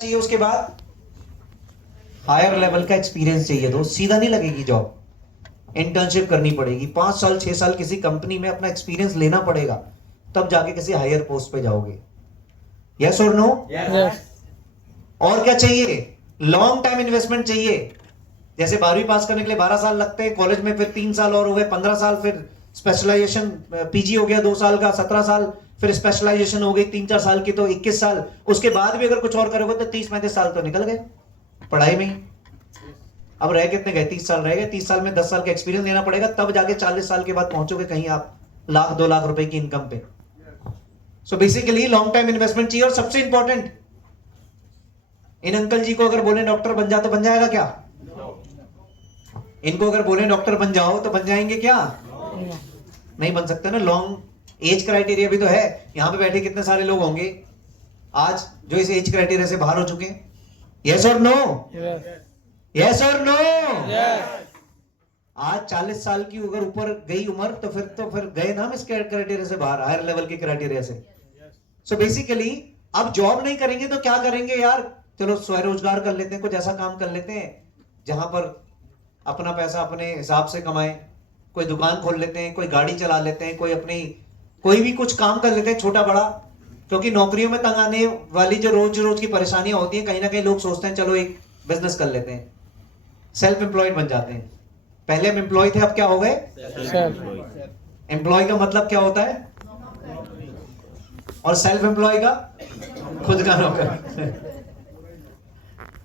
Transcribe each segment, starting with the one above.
चाहिए उसके बाद हायर लेवल का एक्सपीरियंस चाहिए। दोस्त सीधा नहीं लगेगी जॉब, इंटर्नशिप करनी पड़ेगी, 5 साल 6 साल किसी कंपनी में अपना एक्सपीरियंस लेना पड़ेगा, तब जाके किसी हायर पोस्ट पे जाओगे। यस और नो? यस। और क्या चाहिए? लॉन्ग टाइम इन्वेस्टमेंट चाहिए। जैसे 12वीं पास करने के लिए 12 साल लगते हैं, कॉलेज में फिर 3 साल और हो गए 15 साल, फिर स्पेशलाइजेशन पीजी हो गया 2 साल का 17 साल, फिर स्पेशलाइजेशन हो गई 3-4 साल की तो 21 साल, उसके बाद भी अगर कुछ और करोगे तो 30-35 साल तो निकल गए पढ़ाई में ही। अब रह कितने गए? 30 साल रह गए। 30 साल में 10 साल का एक्सपीरियंस लेना पड़ेगा, तब जाके 40 साल के बाद पहुंचोगे कहीं आप 1-2 लाख रुपए की इनकम पे। So basically long time investment चाहिए। और सबसे इंपॉर्टेंट, इन अंकल जी को अगर बोले डॉक्टर बन जा तो बन जाएगा क्या? इनको अगर बोले डॉक्टर बन जाओ तो बन जाएंगे क्या? नहीं बन सकते ना। लॉन्ग एज क्राइटेरिया भी तो है। यहां पे बैठे कितने सारे लोग होंगे आज जो इस एज क्राइटेरिया से बाहर हो चुके हैं? यस और नो? यस और नो? आज 40 साल की अगर ऊपर गई उम्र तो फिर गए ना हम इस क्राइटेरिया से बाहर, हायर लेवल के क्राइटेरिया से। सो बेसिकली अब जॉब नहीं करेंगे तो क्या करेंगे यार? चलो स्वरोजगार कर लेते हैं, कुछ ऐसा काम कर लेते हैं जहां पर अपना पैसा अपने हिसाब से कमाएं। कोई दुकान खोल लेते हैं, कोई गाड़ी चला लेते हैं, कोई भी कुछ काम कर लेते हैं छोटा बड़ा। क्योंकि नौकरियों में तंग आने वाली जो रोज रोज की परेशानियां होती हैं, कहीं ना कहीं लोग सोचते हैं चलो एक बिजनेस कर लेते हैं, सेल्फ एम्प्लॉयड बन जाते हैं। पहले हम एम्प्लॉय थे, अब क्या हो गए? एम्प्लॉय का मतलब क्या होता है? और सेल्फ एम्प्लॉय का खुद का नौकर।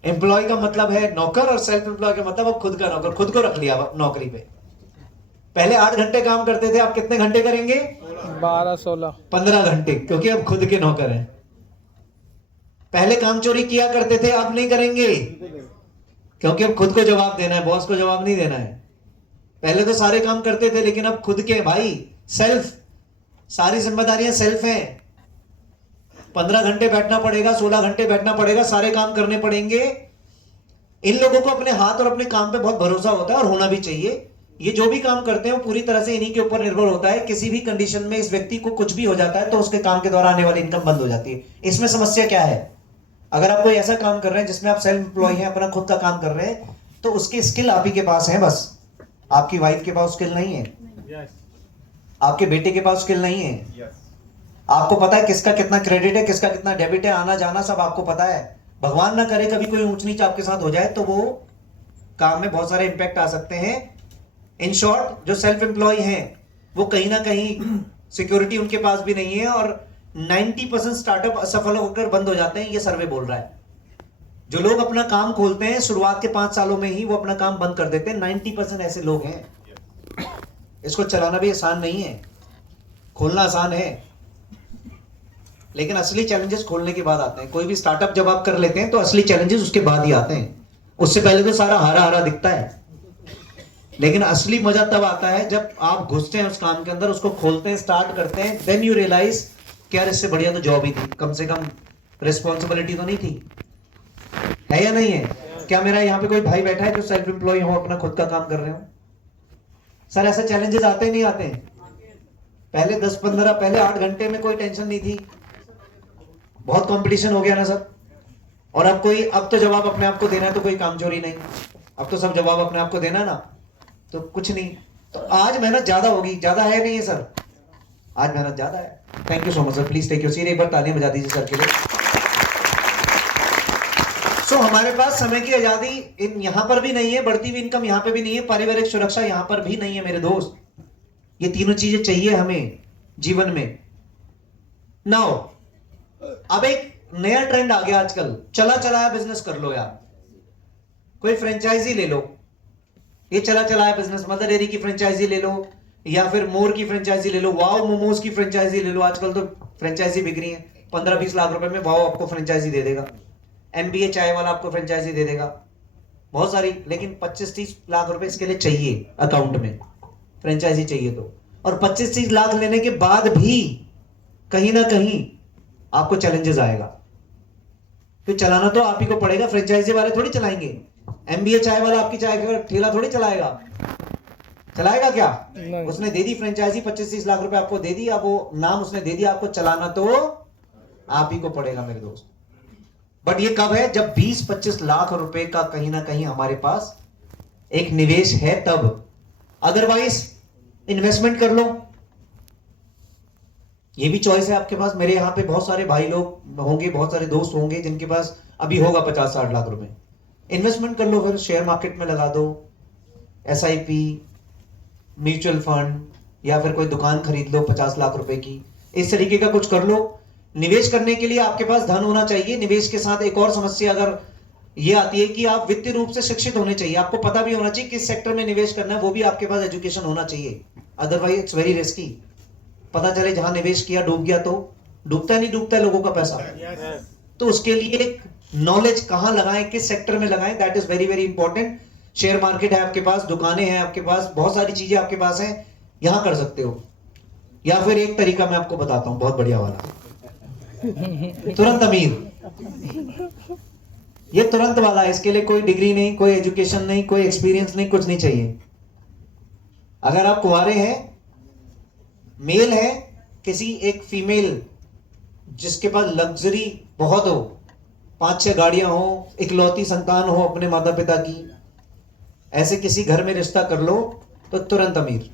एम्प्लॉय का मतलब है नौकर और सेल्फ एम्प्लॉय का मतलब अब खुद का नौकर, खुद को रख लिया नौकरी पे। पहले 8 घंटे काम करते थे, आप कितने घंटे करेंगे? 12-16 15 घंटे, क्योंकि अब खुद के नौकर हैं। पहले काम चोरी किया करते थे, अब नहीं करेंगे क्योंकि अब खुद को जवाब देना है, बॉस को जवाब नहीं देना है। पहले तो सारे काम करते थे लेकिन अब खुद के भाई, सेल्फ, सारी जिम्मेदारियां सेल्फ हैं। 15 घंटे बैठना पड़ेगा, 16 घंटे बैठना पड़ेगा, सारे काम करने पड़ेंगे। इन लोगों को अपने हाथ और अपने काम पे बहुत भरोसा होता है और होना भी चाहिए। ये जो भी काम करते हैं वो पूरी तरह से इन्हीं के ऊपर निर्भर होता है। किसी भी कंडीशन में इस व्यक्ति को कुछ भी हो जाता है तो उसके काम के द्वारा आने वाली इनकम बंद हो जाती है। इसमें समस्या क्या है? अगर आप कोई ऐसा काम कर रहे हैं जिसमें आप सेल्फ एम्प्लॉय हैं, अपना खुद का काम कर रहे हैं, तो उसकी स्किल आप ही के पास है, बस आपकी वाइफ के पास स्किल नहीं है, आपके बेटे के पास स्किल नहीं है। आपको पता है किसका कितना क्रेडिट है, किसका कितना डेबिट है, आना जाना सब आपको पता है। भगवान ना करे कभी कोई ऊंच नीच आपके साथ हो जाए तो वो काम में बहुत सारे इंपैक्ट आ सकते हैं। इन शॉर्ट, जो सेल्फ एम्प्लॉय हैं वो कहीं ना कहीं सिक्योरिटी उनके पास भी नहीं है और 90% स्टार्टअप असफल होकर बंद हो जाते हैं, ये सर्वे बोल रहा है। जो लोग अपना काम खोलते हैं शुरुआत के 5 सालों में ही वो अपना काम बंद कर देते हैं, 90% ऐसे लोग हैं। इसको चलाना भी आसान नहीं है, खोलना आसान है, लेकिन असली चैलेंजेस खोलने के बाद आते हैं। कोई भी स्टार्टअप जब आप कर लेते हैं तो असली चैलेंजेस उसके बाद ही आते हैं। उससे पहले तो सारा हरा हरा दिखता है, लेकिन असली मजा तब आता है जब आप घुसते हैं उस काम के अंदर, उसको खोलते हैं, स्टार्ट करते हैं, देन यू रियलाइज कि यार इससे बढ़िया तो जॉब ही थी, कम से कम रिस्पॉन्सिबिलिटी तो नहीं थी। है या नहीं है? क्या मेरा यहाँ पे कोई भाई बैठा है जो सेल्फ एम्प्लॉय हो, अपना खुद का काम कर रहे हो? सर ऐसे चैलेंजेस आते ही नहीं आते हैं? पहले 10-15, पहले 8 घंटे में कोई टेंशन नहीं थी, बहुत कंपटीशन हो गया ना सर। और अब तो जवाब अपने आप को देना है तो कोई काम चोरी नहीं, अब तो सब जवाब अपने आप को देना ना, तो कुछ नहीं। तो आज मेहनत ज्यादा होगी, ज्यादा है नहीं है सर? आज मेहनत ज्यादा है। Thank you so much sir, please take your seat. एक बार तालियां बजा दीजिए सर के लिए। सो हमारे पास समय की आजादी इन यहां पर भी नहीं है, बढ़ती हुई इनकम यहां पे भी नहीं है, पारिवारिक सुरक्षा यहां पर भी नहीं है मेरे दोस्त। ये तीनों चीजें चाहिए हमें जीवन में। नाउ अब एक नया ट्रेंड आ गया आजकल, चला चलाया बिजनेस कर लो यार। कोई फ्रेंचाइजी ले लो, ये चला चलाया बिजनेस, मदर डेयरी की फ्रेंचाइजी ले लो या फिर मोर की फ्रेंचाइजी ले लो, वाओ मोमोज की फ्रेंचाइजी ले लो। आजकल तो फ्रेंचाइजी बिक रही है 15-20 लाख रुपए में, वाओ आपको फ्रेंचाइजी दे देगा, एमबीए चाय वाला आपको फ्रेंचाइजी दे देगा, बहुत सारी। लेकिन 25-30 लाख रुपए इसके लिए चाहिए अकाउंट में, फ्रेंचाइजी चाहिए तो। और 25-30 लाख लेने के बाद भी कहीं ना कहीं आपको चैलेंजेस आएगा, फिर चलाना तो आप ही को पड़ेगा। फ्रेंचाइजी वाले थोड़ी चलाएंगे, एमबीए चाय वाला आपकी चाय का ठेला थोड़ी चलाएगा। चलाएगा क्या? उसने दे दी फ्रेंचाइजी, 25-30 लाख रुपए आपको दे दी, अब वो नाम उसने दे दिया, आपको चलाना तो आप ही को पड़ेगा मेरे दोस्त। बट ये कब है? जब 20-25 लाख रुपए का कहीं ना कहीं हमारे पास एक निवेश है तब। अदरवाइज इन्वेस्टमेंट कर लो, ये भी चॉइस है आपके पास। मेरे यहाँ पे बहुत सारे भाई लोग होंगे, बहुत सारे दोस्त होंगे जिनके पास अभी होगा 50-60 लाख रुपए। इन्वेस्टमेंट कर लो, फिर शेयर मार्केट में लगा दो, SIP, म्यूचुअल फंड, या फिर कोई दुकान खरीद लो 50 लाख रुपए की। इस तरीके का कुछ कर लो। निवेश करने के लिए आपके पास धन होना चाहिए। निवेश के साथ एक और समस्या अगर ये आती है कि आप वित्तीय रूप से शिक्षित होने चाहिए। आपको पता भी होना चाहिए किस सेक्टर में निवेश करना है, वो भी आपके पास एजुकेशन होना चाहिए। Otherwise it's very risky. पता चले जहां निवेश किया डूब गया तो डूबता नहीं, डूबता है लोगों का पैसा। तो उसके लिए नॉलेज कहां लगाएं, किस सेक्टर में लगाएं, that is very very important. Share market है आपके पास, दुकानें हैं आपके पास, बहुत सारी चीजें आपके पास हैं, यहां कर सकते हो। या फिर एक तरीका मैं आपको बताता हूं, बहुत बढ़िया वाला, तुरंत अमीर। ये तुरंत वाला है, इसके लिए कोई डिग्री नहीं, कोई एजुकेशन नहीं, कोई एक्सपीरियंस नहीं, कुछ नहीं चाहिए। अगर आप कुंवारे हैं, मेल है, किसी एक फीमेल जिसके पास लग्जरी बहुत हो, 5-6 गाड़ियां हो, इकलौती संतान हो अपने माता पिता की, ऐसे किसी घर में रिश्ता कर लो तो तुरंत अमीर।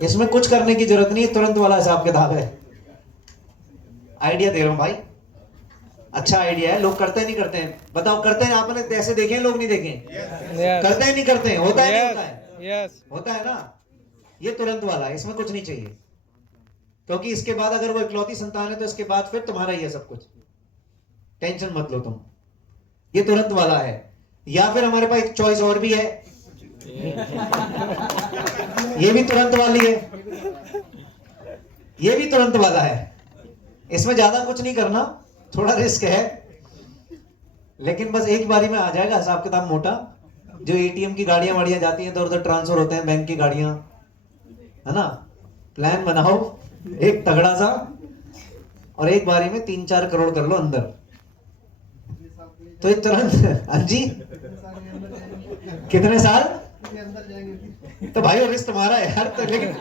इसमें कुछ करने की जरूरत नहीं है, तुरंत वाला हिसाब किताब है। आइडिया दे रहा हूं भाई, अच्छा आइडिया है। लोग करते नहीं करते हैं? बताओ, करते हैं? आपने ऐसे देखे हैं? लोग नहीं देखे? करते हैं नहीं करते हैं? होता है नहीं होता है? होता है ना। ये तुरंत वाला है, इसमें कुछ नहीं चाहिए, क्योंकि इसके बाद अगर वो इकलौती संतान है तो इसके बाद फिर तुम्हारा ही है सब कुछ, टेंशन मत लो तुम। ये तुरंत वाला है। या फिर हमारे पास एक चॉइस और भी है, ये भी तुरंत वाली है, ये भी तुरंत वाला है। इसमें ज्यादा कुछ नहीं करना, थोड़ा रिस्क है, लेकिन बस एक बारी में आ जाएगा हिसाब किताब मोटा। जो ATM की गाड़ियां वाड़ियां जाती हैं तो उधर ट्रांसफर होते हैं, बैंक की गाड़ियां, है ना। प्लान बनाओ एक तगड़ा सा, और एक बारी में 3-4 करोड़ कर लो अंदर, तो ये तुरंत। हाँ जी, कितने साल? तो भाई रिस्क तुम्हारा है यार, तो लेकिन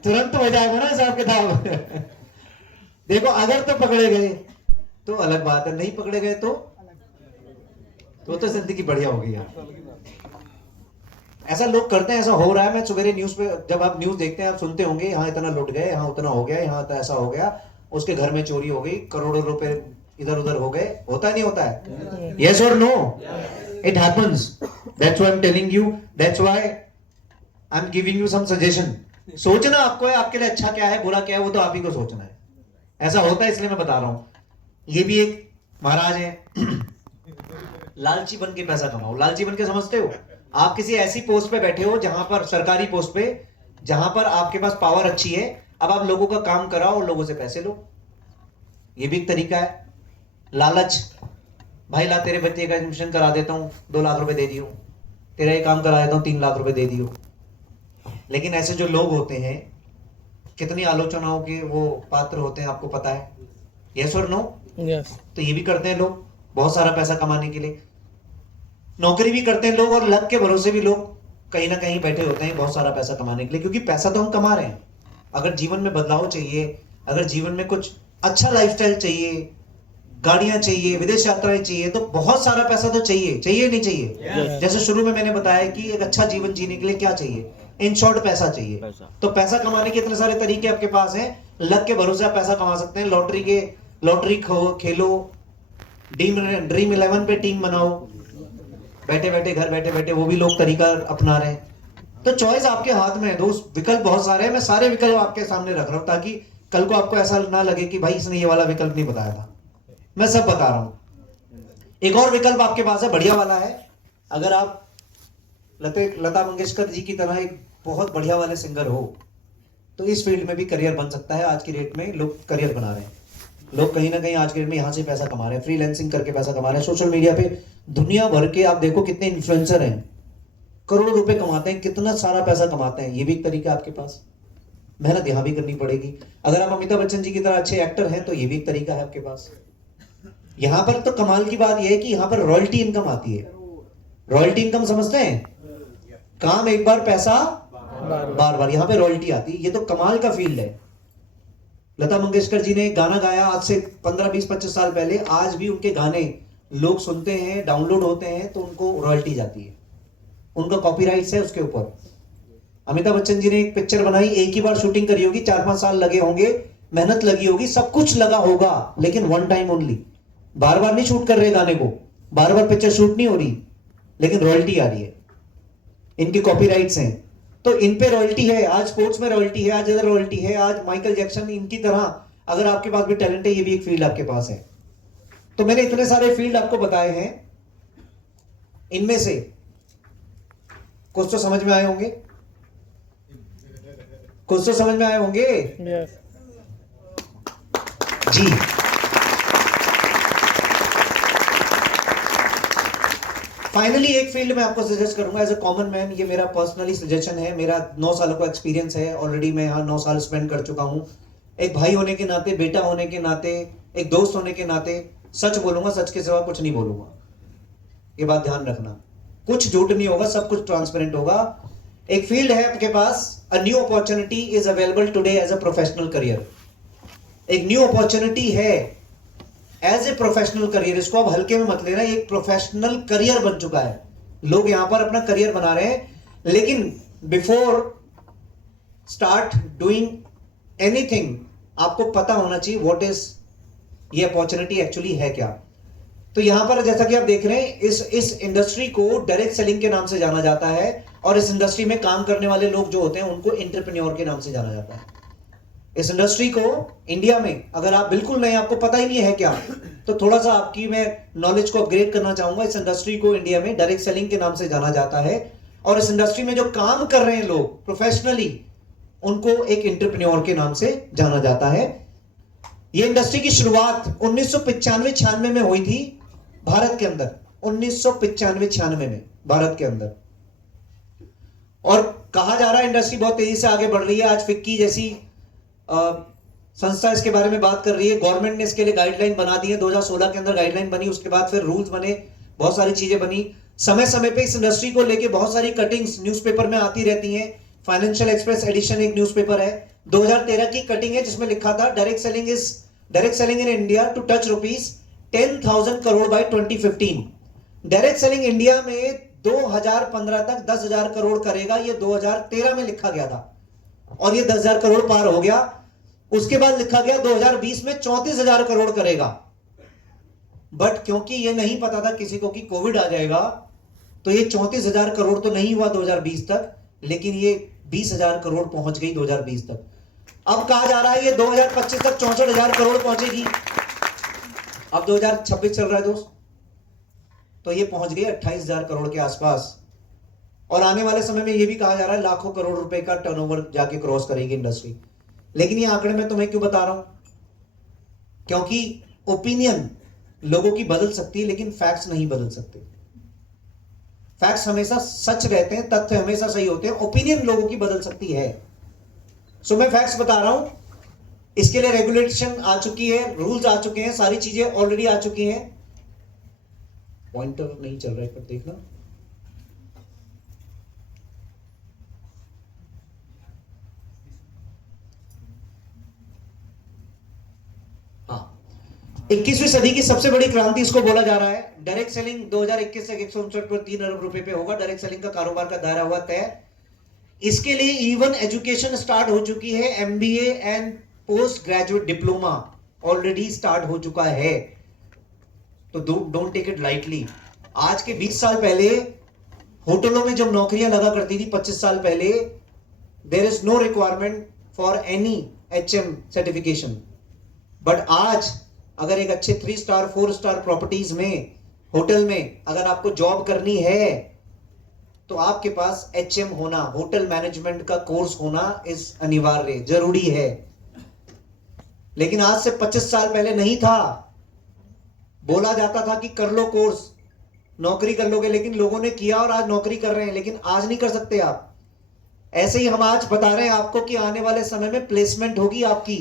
तुरंत तो हो जाएगा ना हिसाब किताब। देखो, अगर तो पकड़े गए तो अलग बात है, नहीं पकड़े गए तो जिंदगी बढ़िया होगी यार। ऐसा लोग करते हैं, ऐसा हो रहा है। मैं सवेरे न्यूज पे, जब आप न्यूज देखते हैं, आप सुनते होंगे, यहाँ इतना लुट गए, यहाँ उतना हो गया, यहाँ ऐसा हो गया, उसके घर में चोरी हो गई, करोड़ों रुपए इधर उधर हो गए। होता है नहीं होता है? यस और no? It happens. That's why I am telling you, that's why I am giving you some suggestion. सोचना आपको है, आपके लिए अच्छा क्या है बुरा क्या है वो तो आप ही को सोचना है। ऐसा होता है इसलिए मैं बता रहा हूं। ये भी एक महाराज है, लालची बन के पैसा कमाओ। लालची बन के समझते हो? आप किसी ऐसी पोस्ट पे बैठे हो जहां पर, सरकारी पोस्ट पे, जहां पर आपके पास पावर अच्छी है, अब आप लोगों का काम कराओ और लोगों से पैसे लो। ये भी एक तरीका है। लालच, भाई ला तेरे बच्चे का एडमिशन करा देता हूं, 2 लाख रुपए दे दियो, तेरा ये काम करा देता हूं, 3 लाख रुपए दे दियो। लेकिन ऐसे जो लोग होते हैं, कितनी आलोचनाओं के वो पात्र होते हैं, आपको पता है। यस और नो? यस। तो ये भी करते हैं लोग बहुत सारा पैसा कमाने के लिए। नौकरी भी करते हैं लोग, और लक के भरोसे भी लोग कहीं ना कहीं बैठे होते हैं बहुत सारा पैसा कमाने के लिए, क्योंकि पैसा तो हम कमा रहे हैं। अगर जीवन में बदलाव चाहिए, अगर जीवन में कुछ अच्छा लाइफस्टाइल चाहिए, गाड़ियां चाहिए, विदेश यात्राएं चाहिए, तो बहुत सारा पैसा तो चाहिए। चाहिए नहीं चाहिए? जैसे शुरू में मैंने बताया कि एक अच्छा जीवन जीने के लिए क्या चाहिए, इन शॉर्ट पैसा चाहिए। तो पैसा कमाने के इतने सारे तरीके आपके पास हैं। लक के भरोसे आप पैसा कमा सकते हैं। लॉटरी खेलो, ड्रीम 11 पे टीम बनाओ, बैठे बैठे घर बैठे बैठे, वो भी लोग तरीका अपना रहे हैं। तो चॉइस आपके हाथ में है दोस्त, विकल्प बहुत सारे हैं। मैं सारे विकल्प आपके सामने रख रहा हूं ताकि कल को आपको ऐसा ना लगे कि भाई इसने ये वाला विकल्प नहीं बताया था। मैं सब बता रहा हूं। एक और विकल्प आपके पास है, बढ़िया वाला है। अगर आप लता मंगेशकर जी की तरह एक बहुत बढ़िया वाले सिंगर हो, तो इस फील्ड में भी करियर बन सकता है। आज की डेट में लोग करियर बना रहे हैं, लोग कहीं ना कहीं आज के डेट में यहां से पैसा कमा रहे हैं, फ्रीलांसिंग करके पैसा कमा रहे हैं। सोशल मीडिया पे दुनिया भर के आप देखो कितने इन्फ्लुएंसर हैं, करोड़ों रुपए कमाते हैं, कितना सारा पैसा कमाते हैं। ये भी एक तरीका आपके पास। मेहनत यहां भी करनी पड़ेगी। अगर आप अमिताभ बच्चन जी की तरह अच्छे एक्टर हैं तो ये भी एक तरीका है आपके पास। यहां पर तो कमाल की बात यह है कि यहां पर रॉयल्टी इनकम आती है। रॉयल्टी इनकम समझते हैं? काम एक बार, पैसा बार बार, यहां पे रॉयल्टी आती है। ये तो कमाल का फील्ड है। लता मंगेशकर जी ने एक गाना गाया आज से 15, 20, 25 साल पहले, आज भी उनके गाने लोग सुनते हैं, डाउनलोड होते हैं तो उनको रॉयल्टी जाती है, उनका कॉपीराइट्स है उसके ऊपर। अमिताभ बच्चन जी ने एक पिक्चर बनाई, एक ही बार शूटिंग करी होगी, 4-5 साल लगे होंगे, मेहनत लगी होगी, सब कुछ लगा होगा, लेकिन वन टाइम ओनली। बार बार नहीं शूट कर रहे गाने को, बार बार पिक्चर शूट नहीं हो रही, लेकिन रॉयल्टी आ रही है, इनके कॉपीराइट्स हैं, तो इन पे रॉयल्टी है। आज स्पोर्ट्स में रॉयल्टी है, आज इधर रॉयल्टी है, आज माइकल जैक्सन, इनकी तरह अगर आपके पास भी टैलेंट है, ये भी एक फील्ड आपके पास है। तो मैंने इतने सारे फील्ड आपको बताए हैं, इनमें से कुछ तो समझ में आए होंगे, कुछ तो समझ में आए होंगे। Yes. जी, फाइनली एक फील्ड में आपको सजेस्ट करूंगा एज अ कॉमन मैन, ये मेरा पर्सनली सजेशन है, मेरा 9 सालों का एक्सपीरियंस है ऑलरेडी, मैं यहाँ 9 साल स्पेंड कर चुका हूँ। एक भाई होने के नाते, बेटा होने के नाते, एक दोस्त होने के नाते सच बोलूंगा, सच के सिवा कुछ नहीं बोलूंगा, ये बात ध्यान रखना, कुछ झूठ नहीं होगा, सब कुछ ट्रांसपेरेंट होगा। एक फील्ड है आपके पास, a new opportunity is available today as a professional career, एक न्यू अपॉर्चुनिटी है एज ए प्रोफेशनल करियर, इसको आप हल्के में मत लेना, एक प्रोफेशनल करियर बन चुका है, लोग यहां पर अपना करियर बना रहे हैं। लेकिन बिफोर स्टार्ट डूइंग एनीथिंग आपको पता होना चाहिए व्हाट इज ये अपॉर्चुनिटी एक्चुअली है क्या। तो यहां पर जैसा कि आप देख रहे हैं, इस इंडस्ट्री को डायरेक्ट सेलिंग के नाम से जाना जाता है, और इस इंडस्ट्री में काम करने वाले लोग जो होते हैं उनको एंटरप्रेन्योर के नाम से जाना जाता है। इस इंडस्ट्री को इंडिया में अगर आप बिल्कुल नहीं, आपको पता ही नहीं है क्या, तो थोड़ा सा आपकी मैं नॉलेज को अपग्रेड करना चाहूंगा। इस इंडस्ट्री को इंडिया में डायरेक्ट सेलिंग के नाम से जाना जाता है, और इस इंडस्ट्री में जो काम कर रहे हैं लोग प्रोफेशनली, उनको एक एंटरप्रेन्योर के नाम से जाना जाता है। ये इंडस्ट्री की शुरुआत 1995-96 में हुई थी भारत के अंदर, 1995-96 में भारत के अंदर, और कहा जा रहा है इंडस्ट्री बहुत तेजी से आगे बढ़ रही है। आज फिक्की जैसी संस्था इसके बारे में बात कर रही है, गवर्नमेंट ने इसके लिए गाइडलाइन बना दी है, 2016 के अंदर गाइडलाइन बनी, उसके बाद फिर रूल्स बने, बहुत सारी चीजें बनी। समय समय पे इस इंडस्ट्री को लेके बहुत सारी कटिंग्स न्यूज़पेपर में आती रहती हैं। फाइनेंशियल एक्सप्रेस एडिशन एक न्यूज़पेपर है, 2013 की कटिंग है, जिसमें लिखा था direct selling in India to touch ₹10,000 crore by 2015। Direct selling India में 2015 तक 10,000 करोड़ करेगा, ये 2013 में लिखा गया था, और ये 10,000 करोड़ पार हो गया। उसके बाद लिखा गया 2020 में 34,000 करोड़ करेगा, बट क्योंकि ये नहीं पता था किसी को कि कोविड आ जाएगा, तो ये 34,000 करोड़ तो नहीं हुआ 2020 तक, लेकिन ये 20,000 करोड़ पहुंच गई 2020 तक। अब कहा जा रहा है ये 2025 तक 64,000 करोड़ पहुंचेगी। अब 2026 चल रहा है दोस्त, तो ये पहुंच गई 28,000 करोड़ के आसपास, और आने वाले समय में ये भी कहा जा रहा है लाखों करोड़ रुपए का टर्नओवर जाके क्रॉस करेगी इंडस्ट्री। लेकिन ये आंकड़े मैं तुम्हें क्यों बता रहा हूं, क्योंकि ओपिनियन लोगों की बदल सकती है, लेकिन फैक्ट्स नहीं बदल सकते। फैक्ट्स हमेशा सच रहते हैं, तथ्य हमेशा सही होते हैं, ओपिनियन लोगों की बदल सकती है। सो मैं फैक्ट्स बता रहा हूं, इसके लिए रेगुलेशन आ चुकी है, रूल्स आ चुके हैं, सारी चीजें ऑलरेडी आ चुकी हैं। पॉइंटर नहीं चल रहा है, पर देखना, हाँ, 21वीं सदी की सबसे बड़ी क्रांति इसको बोला जा रहा है। डायरेक्ट सेलिंग 2021 तक 159 पर 3 अरब रुपए पे होगा। डायरेक्ट सेलिंग का कारोबार का दायरा हुआ तय। इसके लिए इवन एजुकेशन स्टार्ट हो चुकी है, MBA and post graduate diploma already start हो चुका है, तो डोंट टेक इट लाइटली। आज के 20 साल पहले होटलों में जब नौकरियां लगा करती थी, 25 साल पहले, there is no requirement for any HM certification, but आज अगर एक अच्छे 3 स्टार 4 स्टार प्रॉपर्टीज में, होटल में अगर आपको जॉब करनी है, तो आपके पास HM होना, होटल मैनेजमेंट का कोर्स होना इस अनिवार्य, जरूरी है। लेकिन आज से 25 साल पहले नहीं था, बोला जाता था कि कर लो कोर्स, नौकरी कर लोगे, लेकिन लोगों ने किया और आज नौकरी कर रहे हैं, लेकिन आज नहीं कर सकते आप। ऐसे ही हम आज बता रहे हैं आपको कि आने वाले समय में प्लेसमेंट होगी आपकी,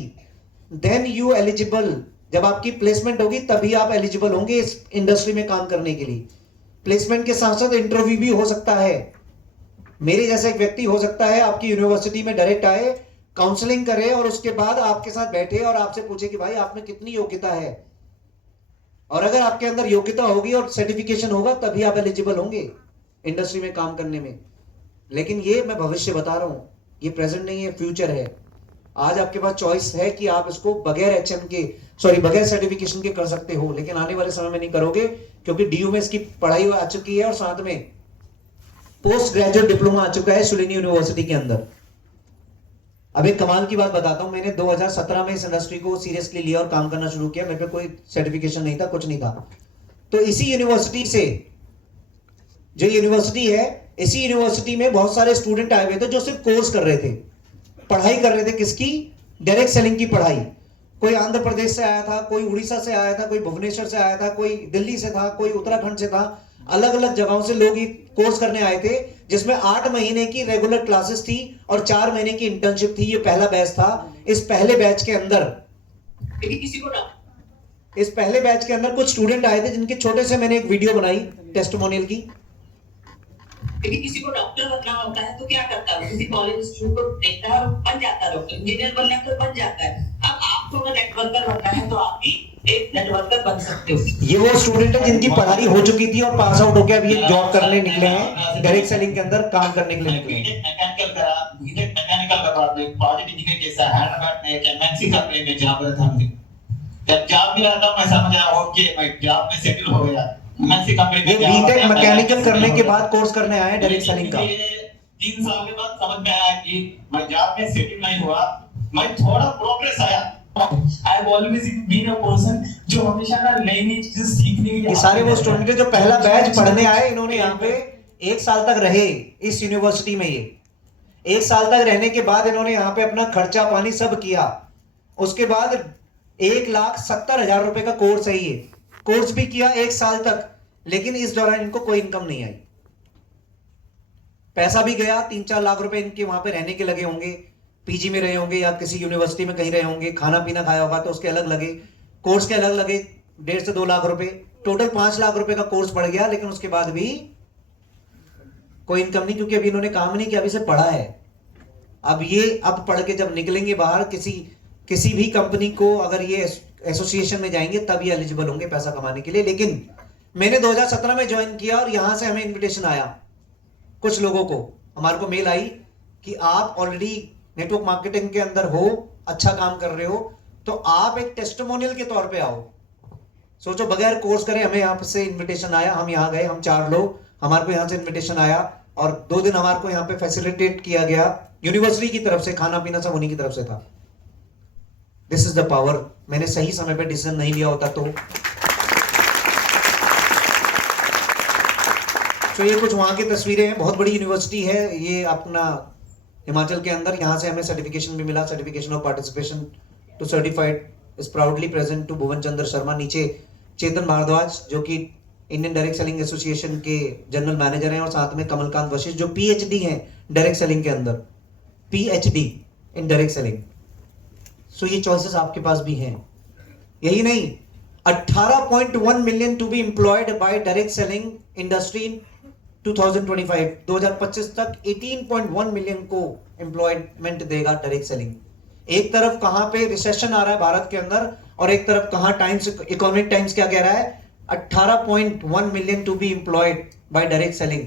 देन यू एलिजिबल, जब आपकी प्लेसमेंट होगी तभी आप एलिजिबल होंगे इस इंडस्ट्री में काम करने के लिए। प्लेसमेंट के साथ साथ इंटरव्यू भी हो सकता है, मेरे जैसा एक व्यक्ति हो सकता है आपकी यूनिवर्सिटी में डायरेक्ट आए, काउंसलिंग करे और उसके बाद आपके साथ बैठे और आपसे पूछे कि भाई आप में कितनी योग्यता है, और अगर आपके अंदर योग्यता होगी और सर्टिफिकेशन होगा तभी आप एलिजिबल होंगे इंडस्ट्री में काम करने में। लेकिन ये मैं भविष्य बता रहा हूं, ये प्रेजेंट नहीं है, फ्यूचर है। आज आपके पास चॉइस है कि आप इसको बगैर बगैर सर्टिफिकेशन के कर सकते हो, लेकिन आने वाले समय में नहीं करोगे, क्योंकि डीयू में इसकी पढ़ाई आ चुकी है और साथ में पोस्ट ग्रेजुएट डिप्लोमा आ चुका है शुलिनी यूनिवर्सिटी के अंदर। अब एक कमाल की बात बताता हूं, मैंने 2017 में इस इंडस्ट्री को सीरियसली लिया और काम करना शुरू किया। मेरे पे कोई सर्टिफिकेशन नहीं था, कुछ नहीं था। तो इसी यूनिवर्सिटी से, जो यूनिवर्सिटी है, इसी यूनिवर्सिटी में बहुत सारे स्टूडेंट आए हुए थे जो सिर्फ कोर्स कर रहे थे, पढ़ाई कर रहे थे। किसकी? डायरेक्ट सेलिंग की पढ़ाई। कोई आंध्र प्रदेश से आया था, कोई उड़ीसा से आया था, कोई भुवनेश्वर से आया था, कोई दिल्ली से था, कोई उत्तराखंड से था। अलग अलग जगहों से लोग ये कोर्स करने आए थे, जिसमें 8 महीने की रेगुलर क्लासेस थी और 4 महीने की इंटर्नशिप थी। ये पहला बैच था। इस पहले बैच के अंदर कुछ स्टूडेंट आए थे जिनके छोटे से मैंने एक वीडियो बनाई टेस्टिमोनियल की। यदि किसी को डॉक्टर बनना होता है तो क्या करता है? किसी कॉलेज स्टूडेंट को देखता है और बन जाता है डॉक्टर। इंजीनियर बनना है तो बन जाता है। अब आपको अगर नेटवर्कर बनना है तो आप भी एक नेटवर्कर बन सकते हो। ये वो स्टूडेंट है जिनकी पढ़ाई हो चुकी थी और पास आउट होकर अब ये जॉब करने निकले हैं, डायरेक्ट सेलिंग के अंदर काम करने के लिए निकले हैं। मैकेनिकल का प्रोजेक्ट इंजीनियर जैसा हैदराबाद में एक एमएनसी कंपनी में जॉब था मुझे। जब जॉब मिला था मैं समझ आया ओके मैं जॉब में सेटल हो गया। एमएनसी कंपनी में बीटेक मैकेनिकल करने के बाद कोर्स करने आए डायरेक्ट सेलिंग का। 3 साल के बाद समझ में आया कि मैं जॉब में सेटल नहीं हुआ, मैं थोड़ा प्रोग्रेस आया। I have always been a person जो हमेशा ना नई चीजें सीखने के लिए। ये सारे वो स्टूडेंट जो पहला बैच पढ़ने आए, इन्होंने यहाँ पे 1 साल तक रहे इस यूनिवर्सिटी में। ये 1 साल तक रहने के बाद इन्होंने यहाँ पे अपना खर्चा पानी सब किया। उसके बाद 1,70,000 रुपए का कोर्स है, ये कोर्स भी किया 1 साल तक, लेकिन इस दौरान इनको कोई इनकम नहीं आई। पैसा भी गया, 3-4 लाख रुपए इनके वहां पे रहने के लगे होंगे, पीजी में रहे होंगे या किसी यूनिवर्सिटी में कहीं रहे होंगे, खाना पीना खाया होगा तो उसके अलग लगे, कोर्स के अलग लगे 1.5 से 2 लाख रुपए, टोटल 5 लाख रुपए का कोर्स पड़ गया। लेकिन उसके बाद भी कोई इनकम नहीं, क्योंकि अभी इन्होंने काम नहीं किया, अभी से पढ़ा है। अब पढ़ के जब निकलेंगे बाहर किसी भी कंपनी को, अगर ये एसोसिएशन में जाएंगे तब ये एलिजिबल होंगे पैसा कमाने के लिए। लेकिन मैंने 2017 में ज्वाइन किया और यहां से हमें इनविटेशन आया, कुछ लोगों को हमारे को मेल आई कि आप ऑलरेडी नेटवर्क मार्केटिंग के अंदर हो, अच्छा काम कर रहे हो, तो आप एक टेस्टिमोनियल के तौर पे आओ। सोचो, बगैर कोर्स करे हमें यहाँ से इनविटेशन आया, हम यहाँ गए, हम 4 लोग, हमारे को यहाँ से इनविटेशन आया और 2 दिन हमारे को यहाँ पे फैसिलिटेट किया गया यूनिवर्सिटी की तरफ से, खाना पीना सब उन्हीं की तरफ से था। This is the power. मैंने सही समय पे डिसीजन नहीं लिया होता तो ये कुछ वहां की तस्वीरें हैं। बहुत बड़ी यूनिवर्सिटी है ये अपना हिमाचल के अंदर। यहाँ से हमें सर्टिफिकेशन भी मिला, certification of participation to certified is proudly present to Bhuvan Chandra Sharma. नीचे चेतन भारद्वाज जो कि इंडियन डायरेक्ट सेलिंग एसोसिएशन के जनरल मैनेजर हैं, और साथ में कमलकांत वशिष्ठ जो पीएचडी हैं डायरेक्ट सेलिंग के अंदर, PhD in direct selling. So ये चॉइसेस आपके पास भी हैं। यही नहीं, 18.1 million to be employed by direct selling industry in 2025 तक 18.1 मिलियन को एम्प्लॉयमेंट देगा डायरेक्ट सेलिंग। एक तरफ कहां पे रिसेशन आ रहा है भारत के अंदर, और एक तरफ कहां टाइम्स, इकोनॉमिक टाइम्स क्या कह रहा है, 18.1 million to be employed by direct selling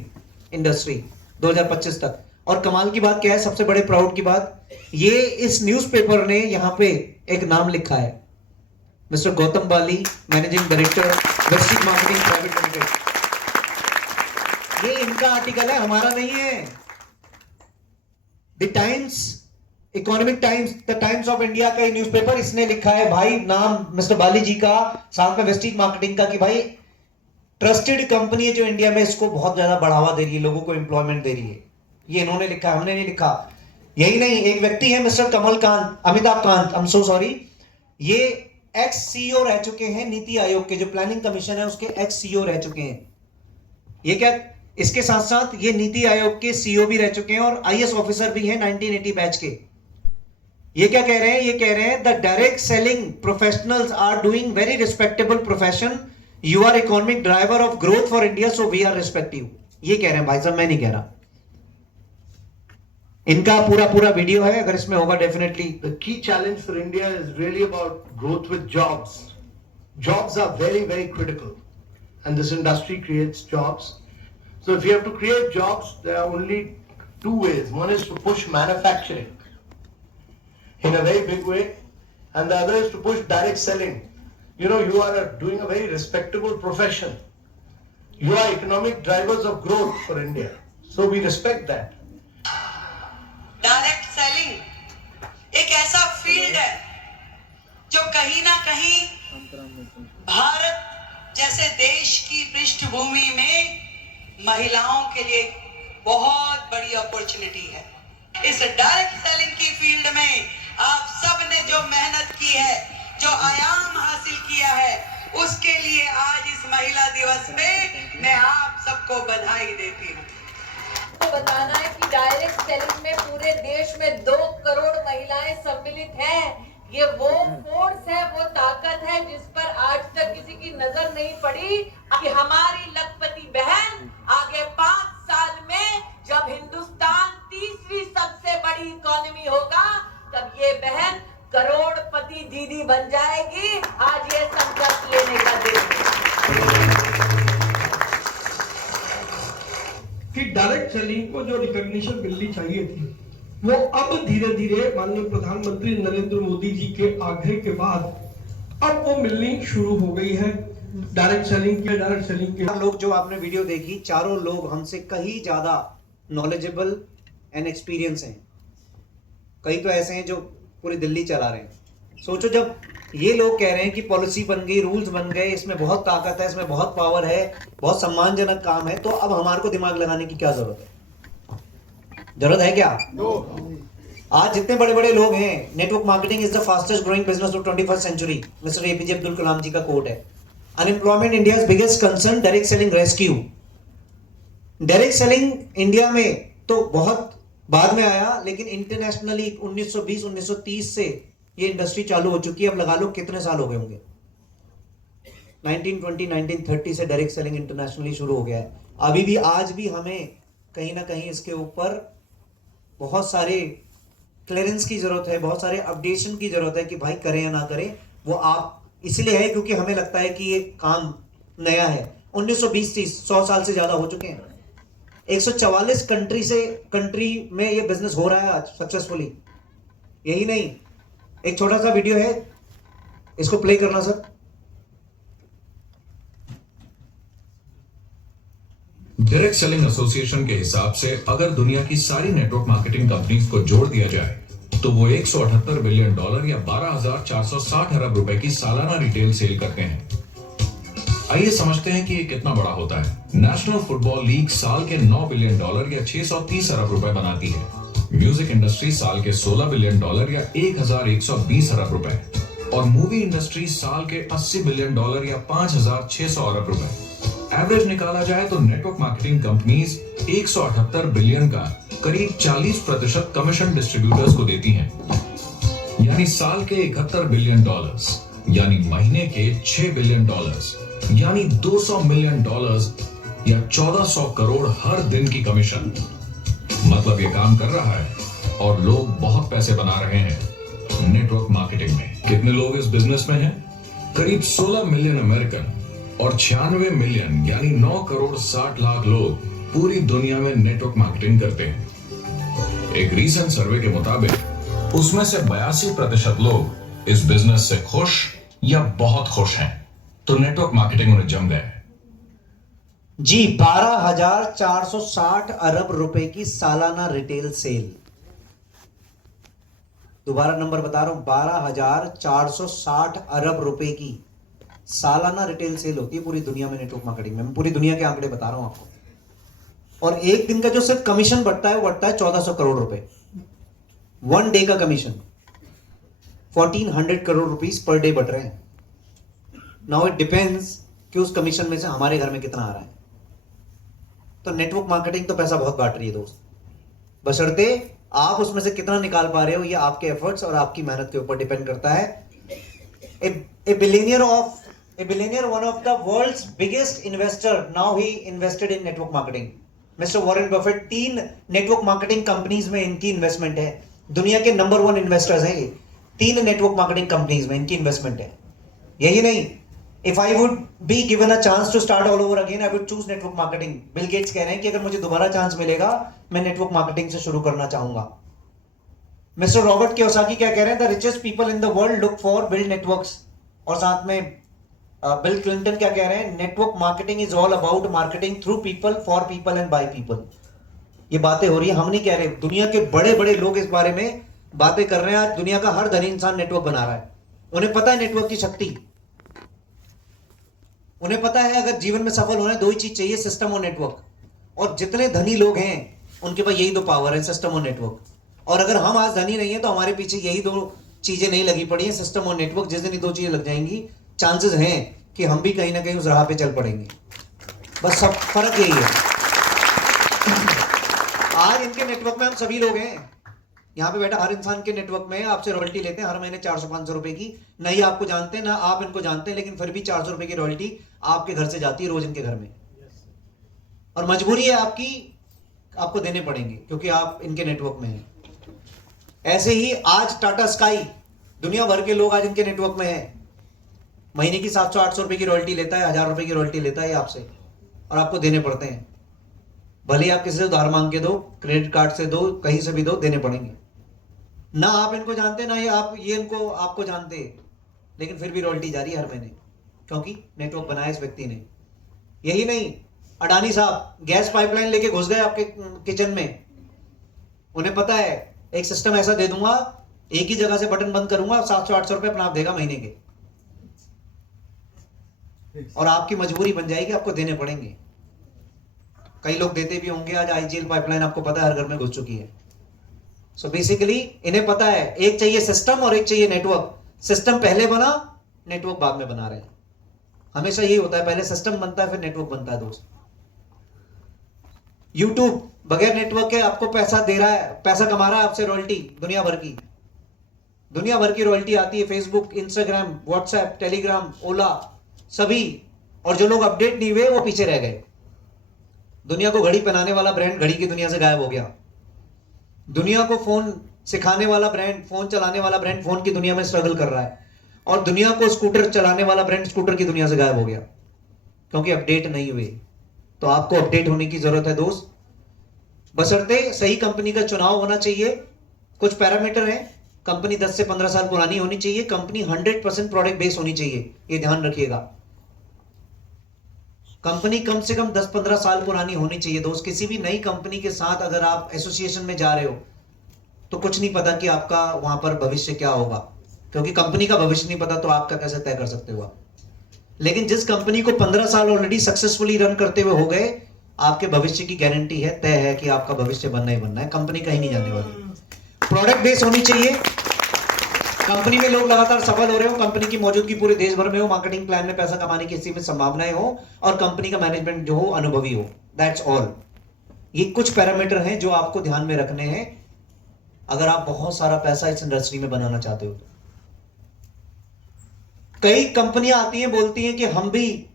industry 2025 तक। और कमाल की बात क्या है, सबसे बड़े प्राउड की बात, ये इस न्यूज़पेपर ने यहां पे एक नाम लिखा है, mister Gautam Bali, managing director Vestige Marketing Private Limited. ये इनका आर्टिकल है, हमारा नहीं है। The Times, Economic Times, The Times of India का न्यूज़पेपर, इसने लिखा है भाई, नाम मिस्टर बाली जी का, साथ में वेस्टिज मार्केटिंग का, कि भाई ट्रस्टेड कंपनी है जो इंडिया में इसको बहुत ज्यादा बढ़ावा दे रही है, लोगों को एम्प्लॉयमेंट दे रही है। ये इन्होंने लिखा, हमने नहीं लिखा। यही नहीं, एक व्यक्ति है mister Kamalkant, Amitabh Kant, I am so sorry, ये एक्स सीईओ रह चुके हैं नीति आयोग के, जो प्लानिंग कमीशन है उसके एक्स सीईओ रह चुके हैं। ये क्या, इसके साथ साथ ये नीति आयोग के सीईओ भी रह चुके हैं और आईएएस ऑफिसर भी हैं 1980 बैच के। ये क्या कह रहे हैं, ये कह रहे हैं the direct selling professionals are doing very respectable profession, you are economic driver of growth for India, so we are respect you. ये कह रहे हैं भाई साहब, मैं नहीं कह रहा। इनका पूरा वीडियो है, अगर इसमें होगा definitely. The key challenge for India is really about growth with jobs. Jobs are very, very critical, and this industry creates jobs. So if you have to create jobs, there are only two ways. One is to push manufacturing in a very big way, and the other is to push direct selling. You know, you are doing a very respectable profession. You are economic drivers of growth for India. So we respect that. Direct selling एक ऐसा field है जो कहीं ना कहीं भारत जैसे देश की पृष्ठभूमि में महिलाओं के लिए बहुत बड़ी अपॉर्चुनिटी है. इस डायरेक्ट सेलिंग की फील्ड में आप सब ने जो मेहनत की है, जो आयाम हासिल किया है, उसके लिए आज इस महिला दिवस पे मैं आप सबको बधाई देती हूँ. तो बताना है कि डायरेक्ट सेलिंग में पूरे देश में 2 करोड़ महिलाएं सम्मिलित हैं. ये वो फोर्स है, वो ताकत है जिस पर आज तक किसी की नजर नहीं पड़ी कि हमारी लखपति बहन आगे 5 साल में जब हिंदुस्तान तीसरी सबसे बड़ी इकोनॉमी होगा, तब ये बहन करोड़पति दीदी बन जाएगी. आज ये संकल्प लेने का दिन है कि डायरेक्ट सेलिंग को जो रिकॉग्निशन मिलनी चाहिए थी, वो अब धीरे धीरे माननीय प्रधानमंत्री नरेंद्र मोदी जी के आग्रह के बाद अब वो मिलनी शुरू हो गई है. डायरेक्ट सेलिंग के लोग जो आपने वीडियो देखी, चारों लोग हमसे कहीं ज्यादा नॉलेजेबल एंड एक्सपीरियंस हैं. कई तो ऐसे हैं जो पूरी दिल्ली चला रहे हैं. सोचो, जब ये लोग कह रहे हैं कि पॉलिसी बन गई, रूल्स बन गए, इसमें बहुत ताकत है, इसमें बहुत पावर है, बहुत सम्मानजनक काम है, तो अब हमारे को दिमाग लगाने की क्या जरूरत है? जरूरत है क्या? आज जितने बड़े बड़े लोग हैं, network marketing is the fastest growing business of 21st century. Mister APJ Abdul Kalam ji का कोट है. Unemployment India biggest concern, direct selling rescue. Direct selling India में तो बहुत बाद में आया, लेकिन इंटरनेशनली 1920-1930 से ये इंडस्ट्री चालू हो चुकी है. अब लगा लो कितने साल हो गए होंगे. 1920-1930 से डायरेक्ट सेलिंग इंटरनेशनली शुरू हो गया है. अभी भी आज भी हमें कहीं ना कहीं इसके ऊपर बहुत सारे क्लियरेंस की जरूरत है, बहुत सारे अपडेशन की जरूरत है कि भाई करें या ना करें. वो आप इसलिए है क्योंकि हमें लगता है कि ये काम नया है. 1920-30 100 साल से ज्यादा हो चुके हैं. 144 कंट्री में ये बिजनेस हो रहा है आज सक्सेसफुली. यही नहीं, एक छोटा सा वीडियो है, इसको प्ले करना सर. डायरेक्ट सेलिंग एसोसिएशन के हिसाब से अगर दुनिया की सारी नेटवर्क मार्केटिंग कंपनीज को जोड़ दिया जाए तो वो $178 बिलियन या 12,460 अरब रुपए की सालाना रिटेल सेल करते हैं. आइए समझते हैं कि ये कितना बड़ा होता है. नेशनल फुटबॉल लीग साल के $9 बिलियन या 630 अरब रुपए बनाती है. म्यूजिक इंडस्ट्री साल के $16 बिलियन या 1,120 अरब रुपए, और मूवी इंडस्ट्री साल के $80 बिलियन या 5,600 अरब रुपए. एवरेज निकाला जाए तो नेटवर्क मार्केटिंग कंपनीज 178 बिलियन का करीब 40% कमीशन डिस्ट्रीब्यूटर्स को देती हैं. यानी साल के $71 बिलियन, यानी महीने के $6 बिलियन, यानी $200 मिलियन या 1400 करोड़ हर दिन की कमीशन. मतलब ये काम कर रहा है और लोग बहुत पैसे बना रहे हैं नेटवर्क मार्केटिंग में. कितने लोग इस बिजनेस में हैं? करीब 16 मिलियन अमेरिकन और 96 मिलियन यानी 9 करोड़ 60 लाख लोग पूरी दुनिया में नेटवर्क मार्केटिंग करते हैं. एक रीसेंट सर्वे के मुताबिक उसमें से 82% लोग इस बिजनेस से खुश या बहुत खुश हैं. तो नेटवर्क मार्केटिंग उन्हें जम गए जी. 12,460 अरब रुपए की सालाना रिटेल सेल. दोबारा नंबर बता रहा हूं, 12,460 अरब रुपए की सालाना रिटेल सेल होती है पूरी दुनिया में नेटवर्क मार्केटिंग में. मैं पूरी दुनिया के आंकड़े बता रहा हूं आपको. और एक दिन का जो सिर्फ कमीशन बढ़ता है वो बढ़ता है 1400 करोड़ रुपए. 1 डे का commission 1400 crore rupees per day बढ़ रहे हैं. नाउ इट डिपेंड्स कि उस कमीशन में से हमारे घर में कितना आ रहा है. तो नेटवर्क मार्केटिंग तो पैसा बहुत बांट रही है दोस्त, बशर्ते आप उसमें से कितना निकाल पा रहे हो. ये आपके एफर्ट्स और आपकी मेहनत के ऊपर डिपेंड करता है. A billionaire, one of the world's biggest investor, now he invested in network marketing. Mister Warren Buffett, 3 network marketing companies में इनकी इन्वेस्टमेंट है। दुनिया के नंबर 1 इन्वेस्टर्स हैं ये। 3 नेटवर्क मार्केटिंग कंपनीज में इनकी इन्वेस्टमेंट है। यही नहीं, if I would be given a chance to start all over again, I would choose network marketing. Bill Gates कह रहे हैं कि अगर मुझे दोबारा चांस मिलेगा, मैं नेटवर्क मार्केटिंग से शुरू करना चाहूंगा। मिस्टर रॉबर्ट कियोसाकी क्या कह रहे हैं? The richest people in the world look for build networks. और साथ में बिल क्लिंटन क्या कह रहे हैं? Network marketing is all about marketing through people, for people and by people. ये बातें हो रही है, हम नहीं कह रहे, दुनिया के बड़े बड़े लोग इस बारे में बातें कर रहे हैं। आज दुनिया का हर धनी इंसान नेटवर्क बना रहा है। उन्हें पता है नेटवर्क की शक्ति। उन्हें पता है अगर जीवन में सफल होना है 2 ही चीज चाहिए, सिस्टम और नेटवर्क। और जितने धनी लोग हैं उनके पास यही 2 पावर है, सिस्टम और नेटवर्क। और अगर हम आज धनी नहीं है तो हमारे पीछे यही 2 चीजें नहीं लगी पड़ी है, सिस्टम और नेटवर्क। जिस दिन ये 2 चीजें लग जाएंगी, चांसेस हैं कि हम भी कहीं ना कहीं उस राह पे चल पड़ेंगे। बस सब फर्क यही है। आज इनके नेटवर्क में हम सभी लोग हैं। यहाँ पे बैठा हर इंसान के नेटवर्क में आपसे रॉयल्टी लेते हैं हर महीने 400-500 रुपए की। नहीं आपको जानते ना आप इनको जानते हैं, लेकिन फिर भी 400 रुपए की रॉयल्टी आपके घर से जाती है रोज इनके घर में। और मजबूरी है आपकी, आपको देने पड़ेंगे क्योंकि आप इनके नेटवर्क में हैं। ऐसे ही आज टाटा स्काई, दुनिया भर के लोग आज इनके नेटवर्क में हैं। महीने की 700-800 रुपए की रॉयल्टी लेता है, 1000 रुपए की रॉयल्टी लेता है आपसे, और आपको देने पड़ते हैं। भले आप किसी से उधार मांग के दो, क्रेडिट कार्ड से दो, कहीं से भी दो, देने पड़ेंगे। ना आप इनको जानते, ना ये इनको आपको जानते, लेकिन फिर भी रॉयल्टी जारी है हर महीने, क्योंकि नेटवर्क बनाया इस व्यक्ति ने। यही नहीं, अडानी साहब गैस पाइपलाइन लेके घुस गए आपके किचन में। उन्हें पता है एक सिस्टम ऐसा दे दूंगा, एक ही जगह से बटन बंद करूंगा, 700-800 रुपए अपना आप देगा महीने के, और आपकी मजबूरी बन जाएगी, आपको देने पड़ेंगे। कई लोग देते भी होंगे। आज आईजीएल पाइपलाइन आपको पता है हर घर में घुस चुकी है। सो बेसिकली इन्हें पता है एक चाहिए सिस्टम और एक चाहिए नेटवर्क। सिस्टम पहले बना, नेटवर्क बाद में बना रहे हैं। हमेशा यही होता है, पहले सिस्टम बनता है फिर नेटवर्क बनता है। दोस्त, यूट्यूब बगैर नेटवर्क के आपको पैसा दे रहा है, पैसा कमा रहा है आपसे रॉयल्टी, दुनिया भर की रॉयल्टी आती है। फेसबुक, इंस्टाग्राम, व्हाट्सएप, टेलीग्राम, ओला, सभी। और जो लोग अपडेट नहीं हुए वो पीछे रह गए। दुनिया को घड़ी पहनाने वाला ब्रांड घड़ी की दुनिया से गायब हो गया। दुनिया को फोन सिखाने वाला ब्रांड, फोन चलाने वाला ब्रांड फोन की दुनिया में स्ट्रगल कर रहा है। और दुनिया को स्कूटर चलाने वाला ब्रांड स्कूटर की दुनिया से गायब हो गया, क्योंकि अपडेट नहीं हुए। तो आपको अपडेट होने की जरूरत है दोस्त, बशर्ते सही कंपनी का चुनाव होना चाहिए। कुछ पैरामीटर हैं, कंपनी 10 से 15 साल पुरानी होनी चाहिए, कंपनी 100% प्रोडक्ट बेस्ड होनी चाहिए, ये ध्यान रखिएगा। कंपनी कम से कम 10-15 साल पुरानी होनी चाहिए दोस्त। किसी भी नई कंपनी के साथ अगर आप एसोसिएशन में जा रहे हो तो कुछ नहीं पता कि आपका वहां पर भविष्य क्या होगा, क्योंकि कंपनी का भविष्य नहीं पता तो आपका कैसे तय कर सकते हो आप। लेकिन जिस कंपनी को 15 साल ऑलरेडी सक्सेसफुली रन करते हुए हो गए, आपके भविष्य की गारंटी है, तय है कि आपका भविष्य बनना ही बनना है। कंपनी कहीं नहीं जाने वाली। प्रोडक्ट बेस होनी चाहिए, कंपनी में लोग लगातार सफल हो रहे हो, कंपनी की मौजूदगी पूरे देश भर में हो, मार्केटिंग प्लान में पैसा कमाने की सीमित संभावनाएं हो, और कंपनी का मैनेजमेंट जो हो अनुभवी हो। That's all. ये कुछ पैरामीटर हैं जो आपको ध्यान में रखने हैं अगर आप बहुत सारा पैसा इस इंडस्ट्री में बनाना चाहते हो। कई कंपनियां आती हैं, बोलती हैं कि हम भी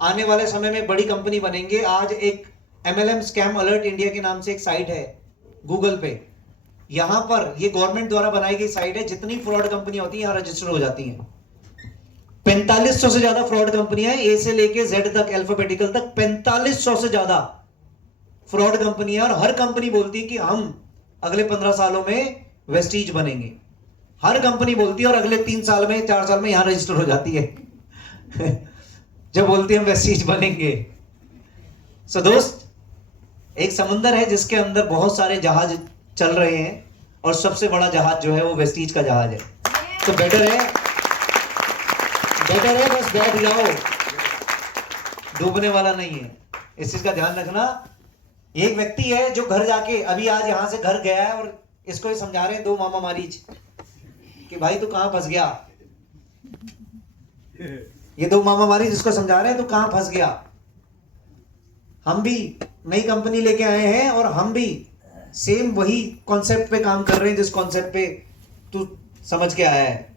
आने वाले समय में बड़ी कंपनी बनेंगे। आज एक MLM स्कैम अलर्ट इंडिया के नाम से एक साइट है गूगल पे। यहां पर ये गवर्नमेंट द्वारा बनाई गई साइट है। जितनी फ्रॉड कंपनी होती है यहां रजिस्टर हो जाती हैं। 4500 से ज्यादा फ्रॉड कंपनियां हैं, ए से लेके जेड तक, अल्फाबेटिकल तक 4500 से ज्यादा फ्रॉड कंपनियां। और हर कंपनी बोलती है कि हम अगले 15 सालों में वेस्टीज बनेंगे। हर कंपनी बोलती है, और अगले 3 साल में 4 साल में यहां रजिस्टर हो जाती है जब बोलती है हम वेस्टीज बनेंगे। सो दोस्त, एक समुंदर है जिसके अंदर बहुत सारे जहाज चल रहे हैं, और सबसे बड़ा जहाज जो है वो वेस्टीज का जहाज है। तो बेटर है बस बैठ जाओ, डूबने वाला नहीं है। इस चीज का ध्यान रखना। एक व्यक्ति है जो घर जाके अभी आज यहां से घर गया है, और इसको ये समझा रहे हैं 2 मामा मारीच कि भाई तू कहां फंस गया। ये 2 मामा मारीच जिसको समझा रहे हैं तू कहां फंस गया। हम भी नई कंपनी लेके आए हैं, और हम भी सेम वही कॉन्सेप्ट पे काम कर रहे हैं जिस कॉन्सेप्ट पे तू समझ के आया है।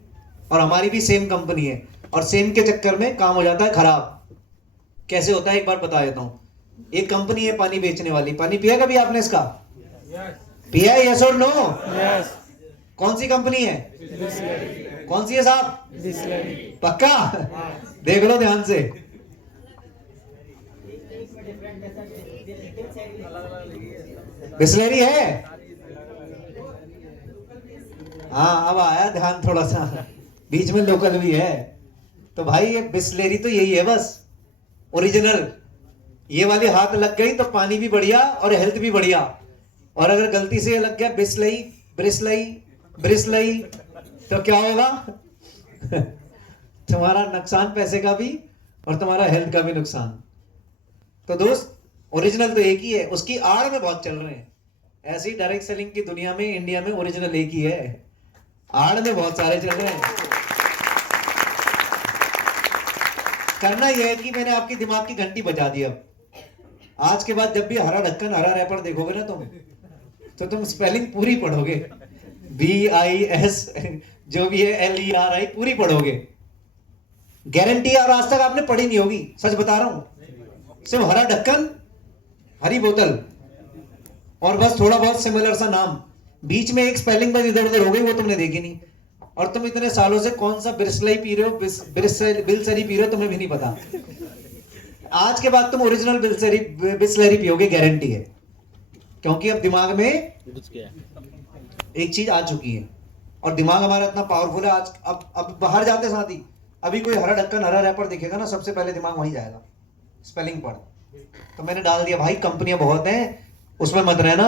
और हमारी भी सेम कंपनी है, और सेम के चक्कर में काम हो जाता है खराब। कैसे होता है एक बार बता देता हूं। एक कंपनी है पानी बेचने वाली, पानी पिया कभी आपने इसका? पिया है? यस और नो? कौन सी कंपनी है? कौन सी है साहब? पक्का? देख लो ध्यान से। बिस्लरी है? हाँ अब आया ध्यान थोड़ा सा, बीच में लोकल भी है। तो भाई ये बिस्लरी तो यही है बस, ओरिजिनल। ये वाली हाथ लग गई तो पानी भी बढ़िया और हेल्थ भी बढ़िया। और अगर गलती से ये लग गया बिस्लई ब्रिस्लई ब्रिस्लई तो क्या होगा? तुम्हारा नुकसान पैसे का भी और तुम्हारा हेल्थ का भी नुकसान। तो दोस्त ओरिजिनल तो एक ही है, उसकी आड़ में बहुत चल रहे हैं। ऐसी डायरेक्ट सेलिंग की दुनिया में इंडिया में ओरिजिनल एक ही है, आड़ में बहुत सारे चल रहे हैं। करना यह है कि मैंने आपकी दिमाग की घंटी बजा दी। अब आज के बाद जब भी हरा ढक्कन हरा रैपर देखोगे ना तुम, तो तुम स्पेलिंग पूरी पढ़ोगे, BIS जो भी है LERI पूरी पढ़ोगे। गारंटी। और आज तक आपने पढ़ी नहीं होगी, सच बता रहा हूं। सिर्फ हरा ढक्कन, हरी बोतल और बस थोड़ा बहुत सिमिलर सा नाम, बीच में एक स्पेलिंग बस इधर उधर हो गई, वो तुमने देखी नहीं। और तुम इतने सालों से कौन सा बिस्लरी पी रहे हो, बिल्सरी पी रहे हो, तुम्हें भी नहीं पता। आज के बाद तुम ओरिजिनल बिस्लरी पियोगे, गारंटी है। क्योंकि अब दिमाग में एक चीज आ चुकी है और दिमाग हमारा इतना पावरफुल है। आज अब बाहर जाते साथ ही अभी कोई हरा ढक्कन हरा रैपर दिखेगा ना, सबसे पहले दिमाग वहीं जाएगा, स्पेलिंग पढ़। तो मैंने डाल दिया भाई, कंपनियां बहुत हैं, उसमें मत रहना।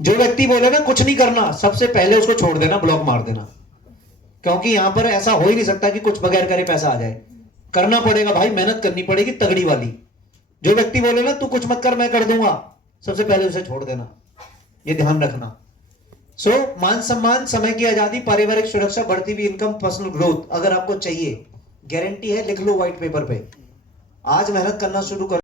जो व्यक्ति बोलेगा कुछ नहीं करना, सबसे पहले उसको छोड़ देना, ब्लॉक मार देना। क्योंकि यहां पर ऐसा हो ही नहीं सकता कि कुछ बगैर करे पैसा आ जाए। करना पड़ेगा भाई, मेहनत करनी पड़ेगी तगड़ी वाली। जो व्यक्ति बोले ना तू कुछ मत कर मैं कर दूंगा, सबसे पहले उसे छोड़ देना, ये ध्यान रखना। सो मान सम्मान, समय की आजादी, पारिवारिक सुरक्षा, बढ़ती हुई इनकम, पर्सनल ग्रोथ अगर आपको चाहिए, गारंटी है, लिख लो व्हाइट पेपर पे। आज मेहनत करना शुरू कर।